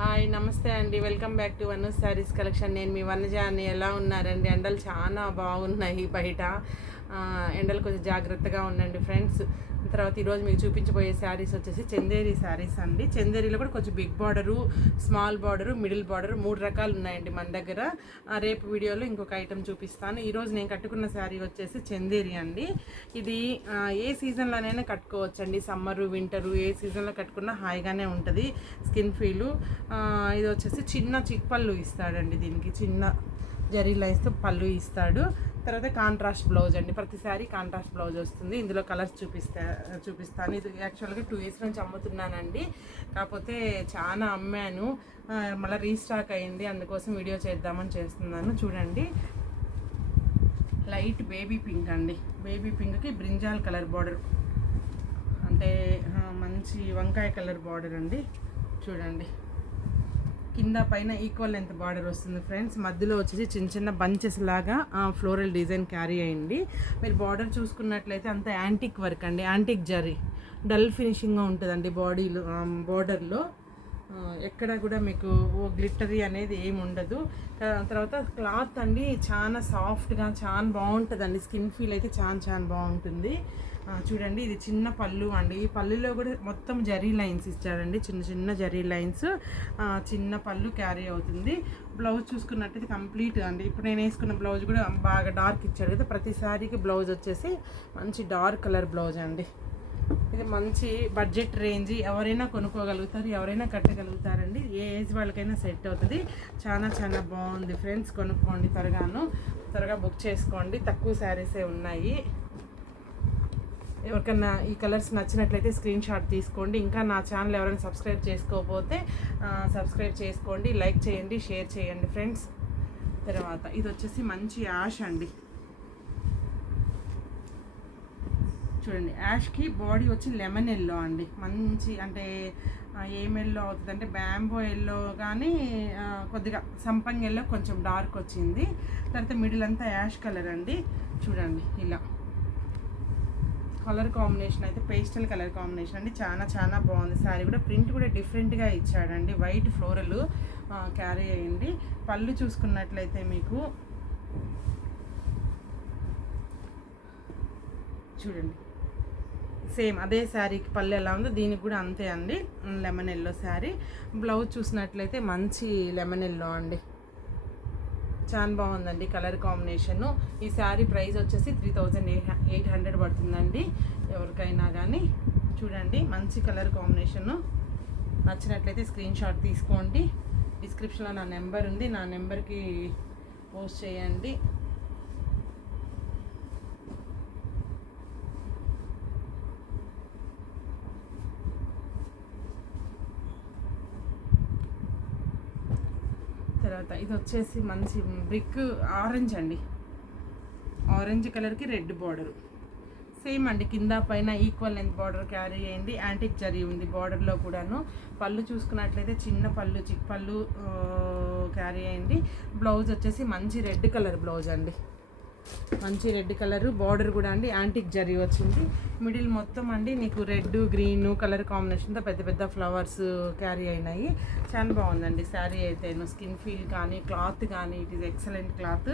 Hi నమస్తే అండి. Welcome back to Vanus sarees collection. నేను మీ వనజ అని. ఎలా ఉన్నారండి? ఎండలు చాలా బాగున్నాయి బయట. ఎండలు కొంచెం జాగ్రత్తగా ఉండండి ఫ్రెండ్స్. తర్వాత ఈరోజు మీకు చూపించబోయే శారీస్ వచ్చేసి చందేరి శారీస్ అండి. చందేరిలో కూడా కొంచెం big border, small border, middle border 3 రకాలు ఉన్నాయండి మన దగ్గర. రేపు వీడియోలో ఇంకొక ఐటెం చూపిస్తాను. ఈరోజు నేను కట్టుకున్న శారీ వచ్చేసి చందేరి అండి. ఇది ఏ సీజన్లోనైనా కట్టుకోవచ్చండి. సమ్మరు, వింటరు ఏ సీజన్లో కట్టుకున్నా హాయిగానే ఉంటుంది స్కిన్ ఫీలు. ఇది వచ్చేసి చిన్న చిక్పళ్ళు ఇస్తాడండి. దీనికి చిన్న జరీ లైన్స్తో పళ్ళు ఇస్తాడు. తర్వాత కాంట్రాస్ట్ బ్లౌజ్ అండి. ప్రతిసారి కాంట్రాస్ట్ బ్లౌజ్ వస్తుంది. ఇందులో కలర్స్ చూపిస్తాను. ఇది యాక్చువల్గా 2 years నుంచి అమ్ముతున్నానండి. కాకపోతే చాలా అమ్మాను, మళ్ళీ రీస్టాక్ అయింది. అందుకోసం వీడియో చేద్దామని చేస్తున్నాను. చూడండి, లైట్ బేబీ పింక్ అండి. బేబీ పింక్కి బ్రింజాల్ కలర్ బార్డర్, అంటే మంచి వంకాయ కలర్ బార్డర్ అండి. చూడండి, కింద పైన ఈక్వల్ లెంత్ బార్డర్ వస్తుంది ఫ్రెండ్స్. మధ్యలో వచ్చేసి చిన్న చిన్న బంచెస్ లాగా ఫ్లోరల్ డిజైన్ క్యారీ అయ్యింది. మీరు బార్డర్ చూసుకున్నట్లయితే అంత యాంటిక్ వర్క్ అండి. యాంటిక్ జరీ డల్ ఫినిషింగ్గా ఉంటుందండి బాడీలో. బార్డర్లో ఎక్కడ కూడా మీకు గ్లిటరీ అనేది ఏమి ఉండదు. తర్వాత క్లాత్ అండి చాలా సాఫ్ట్గా చాలా బాగుంటుందండి. స్కిన్ ఫీల్ అయితే చాలా బాగుంటుంది. చూడండి, ఇది చిన్న పళ్ళు అండి. ఈ పళ్ళులో కూడా మొత్తం జరీ లైన్స్ ఇచ్చాడండి. చిన్న చిన్న జరీ లైన్స్, చిన్న పళ్ళు క్యారీ అవుతుంది. బ్లౌజ్ చూసుకున్నట్టయితే కంప్లీట్ అండి. ఇప్పుడు నేను వేసుకున్న బ్లౌజ్ కూడా బాగా డార్క్ ఇచ్చాడు కదా. ప్రతిసారికి బ్లౌజ్ వచ్చేసి మంచి డార్క్ కలర్ బ్లౌజ్ అండి. ఇది మంచి బడ్జెట్ రేంజ్, ఎవరైనా కొనుక్కోగలుగుతారు, ఎవరైనా కట్టగలుగుతారండి. ఏ ఏజ్ వాళ్ళకైనా సెట్ అవుతుంది. చాలా బాగుంది ఫ్రెండ్స్. కొనుక్కోండి, త్వరగా బుక్ చేసుకోండి. తక్కువ శారీసే ఉన్నాయి. ఎవరికైనా ఈ కలర్స్ నచ్చినట్లయితే స్క్రీన్ షాట్ తీసుకోండి. ఇంకా నా ఛానల్ ఎవరైనా సబ్స్క్రైబ్ చేసుకోకపోతే సబ్స్క్రైబ్ చేసుకోండి, లైక్ చేయండి, షేర్ చేయండి ఫ్రెండ్స్. తర్వాత ఇది వచ్చేసి మంచి యాష్ అండి. చూడండి, యాష్కి బాడీ వచ్చి లెమన్ ఎల్లో అండి. మంచి అంటే ఏం ఎల్లో అవుతుంది అంటే బ్యాంబో ఎల్లో, కానీ కొద్దిగా సంపంగి ఎల్లో కొంచెం డార్క్ వచ్చింది. తర్వాత మిడిల్ అంతా యాష్ కలర్ అండి. చూడండి, ఇలా కలర్ కాంబినేషన్ అయితే పేస్టల్ కలర్ కాంబినేషన్ అండి. చాలా బాగుంది. శారీ కూడా ప్రింట్ కూడా డిఫరెంట్గా ఇచ్చాడండి. వైట్ ఫ్లోరల్ క్యారీ అయ్యింది. పళ్ళు చూసుకున్నట్లయితే మీకు చూడండి, సేమ్ అదే శారీకి పళ్ళు ఎలా ఉందో దీనికి కూడా అంతే అండి. Lemon yellow sari. బ్లౌజ్ చూసినట్లయితే మంచి లెమన్ ఎల్లో అండి. చాలా బాగుందండి కలర్ కాంబినేషను. ఈ శారీ ప్రైస్ వచ్చేసి 3800 పడుతుందండి ఎవరికైనా కానీ. చూడండి, మంచి కలర్ కాంబినేషను. నచ్చినట్లయితే స్క్రీన్ షాట్ తీసుకోండి. డిస్క్రిప్షన్లో నా నెంబర్ ఉంది, నా నెంబర్కి పోస్ట్ చేయండి. తర్వాత ఇది వచ్చేసి మంచి బ్రిక్ ఆరెంజ్ అండి. ఆరెంజ్ కలర్కి రెడ్ బార్డరు సేమ్ అండి. కింద పైన ఈక్వల్ లెంత్ బార్డర్ క్యారీ అయ్యింది. యాంటిక్ జరీ ఉంది బార్డర్లో కూడాను. పళ్ళు చూసుకున్నట్లయితే చిన్న పళ్ళు, చిక్ పళ్ళు క్యారీ అయ్యింది. బ్లౌజ్ వచ్చేసి మంచి రెడ్ కలర్ బ్లౌజ్ అండి. మంచి రెడ్ కలర్ బార్డర్ కూడా అండి యాంటిక్ జరీ వచ్చింది. మిడిల్ మొత్తం అండి నీకు రెడ్, గ్రీన్ కలర్ కాంబినేషన్తో పెద్ద ఫ్లవర్స్ క్యారీ అయినాయి. చాలా బాగుందండి శారీ అయితే. స్కిన్ ఫీల్ కానీ క్లాత్ కానీ ఇట్ ఈస్ ఎక్సలెంట్ క్లాత్.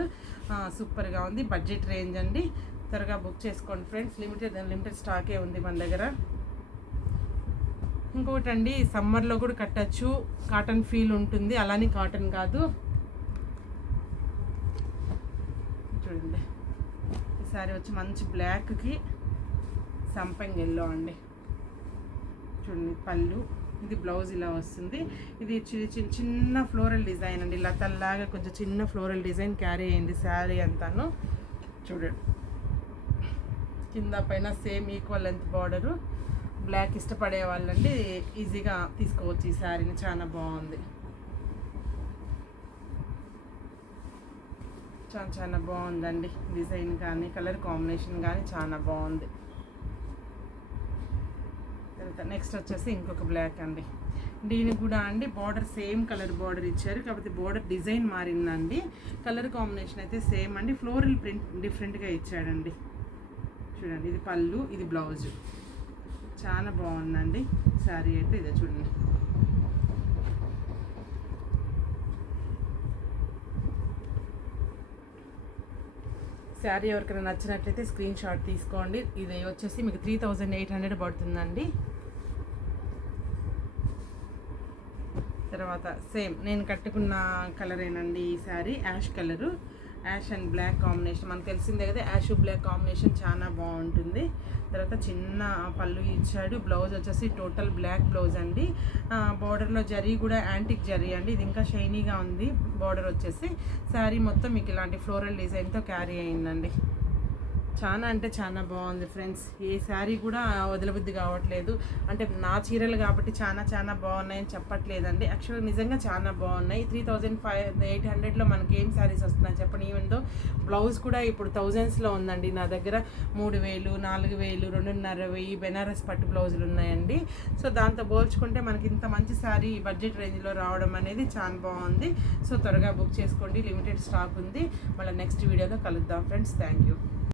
సూపర్గా ఉంది. బడ్జెట్ రేంజ్ అండి. త్వరగా బుక్ చేసుకోండి ఫ్రెండ్స్. లిమిటెడ్ స్టాకే ఉంది మన దగ్గర. ఇంకొకటి అండి, సమ్మర్లో కూడా కట్టచ్చు. కాటన్ ఫీల్ ఉంటుంది, అలానే కాటన్ కాదు. చూడండి, ఈ శారీ వచ్చి మంచి బ్లాక్కి సంపంగి ఎల్లో అండి. చూడండి పళ్ళు, ఇది బ్లౌజ్ ఇలా వస్తుంది. ఇది చిన్న ఫ్లోరల్ డిజైన్ అండి. లతల్లాగా కొంచెం చిన్న ఫ్లోరల్ డిజైన్ క్యారీ అయ్యింది శారీ అంతాను. చూడండి, కింద పైన same equal length border. Black ఇష్టపడే వాళ్ళండి ఈజీగా తీసుకోవచ్చు ఈ శారీని. చాలా బాగుంది. చాలా బాగుందండి. డిజైన్ కానీ కలర్ కాంబినేషన్ కానీ చాలా బాగుంది. తర్వాత నెక్స్ట్ వచ్చేసి ఇంకొక బ్లాక్ అండి. దీనికి కూడా అండి బార్డర్ సేమ్ కలర్ బార్డర్ ఇచ్చారు, కాకపోతే బార్డర్ డిజైన్ మారిందండి. కలర్ కాంబినేషన్ అయితే సేమ్ అండి. ఫ్లోరల్ ప్రింట్ డిఫరెంట్గా ఇచ్చాడండి. చూడండి, ఇది పళ్ళు, ఇది బ్లౌజ్. చాలా బాగుందండి శారీ అయితే. ఇదే చూడండి, శారీ ఎవరికైనా నచ్చినట్లయితే స్క్రీన్ షాట్ తీసుకోండి. ఇది వచ్చేసి మీకు 3800 పడుతుందండి. తర్వాత సేమ్ నేను కట్టుకున్న కలరేనండి ఈ sari, ash colour, ash and black combination. మనకు తెలిసిందే కదా, యాష్ బ్లాక్ కాంబినేషన్ చాలా బాగుంటుంది. తర్వాత చిన్న పళ్ళు ఇచ్చాడు. బ్లౌజ్ వచ్చేసి టోటల్ బ్లాక్ బ్లౌజ్ అండి. బార్డర్లో జరీ కూడా యాంటిక్ జరీ అండి. ఇది ఇంకా షైనీగా ఉంది. బార్డర్ వచ్చేసి శారీ మొత్తం మీకు ఇలాంటి ఫ్లోరల్ డిజైన్తో క్యారీ అయిందండి. చాలా అంటే చాలా బాగుంది ఫ్రెండ్స్. ఏ శారీ కూడా వదలబుద్ధి కావట్లేదు. అంటే నా చీరలు కాబట్టి చాలా బాగున్నాయని చెప్పట్లేదండి. యాక్చువల్గా నిజంగా చాలా బాగున్నాయి. 3800లో మనకి ఏం శారీస్ వస్తున్నాయి చెప్పండి. ఈవెన్ దో బ్లౌజ్ కూడా ఇప్పుడు థౌజండ్స్లో ఉందండి. నా దగ్గర 3000, 4000, 2500 బెనారస్ పట్టు బ్లౌజులు ఉన్నాయండి. సో దాంతో పోల్చుకుంటే మనకి ఇంత మంచి శారీ బడ్జెట్ రేంజ్లో రావడం అనేది చాలా బాగుంది. సో త్వరగా బుక్ చేసుకోండి, లిమిటెడ్ స్టాక్ ఉంది. మళ్ళీ నెక్స్ట్ వీడియోలో కలుద్దాం ఫ్రెండ్స్. Thank you.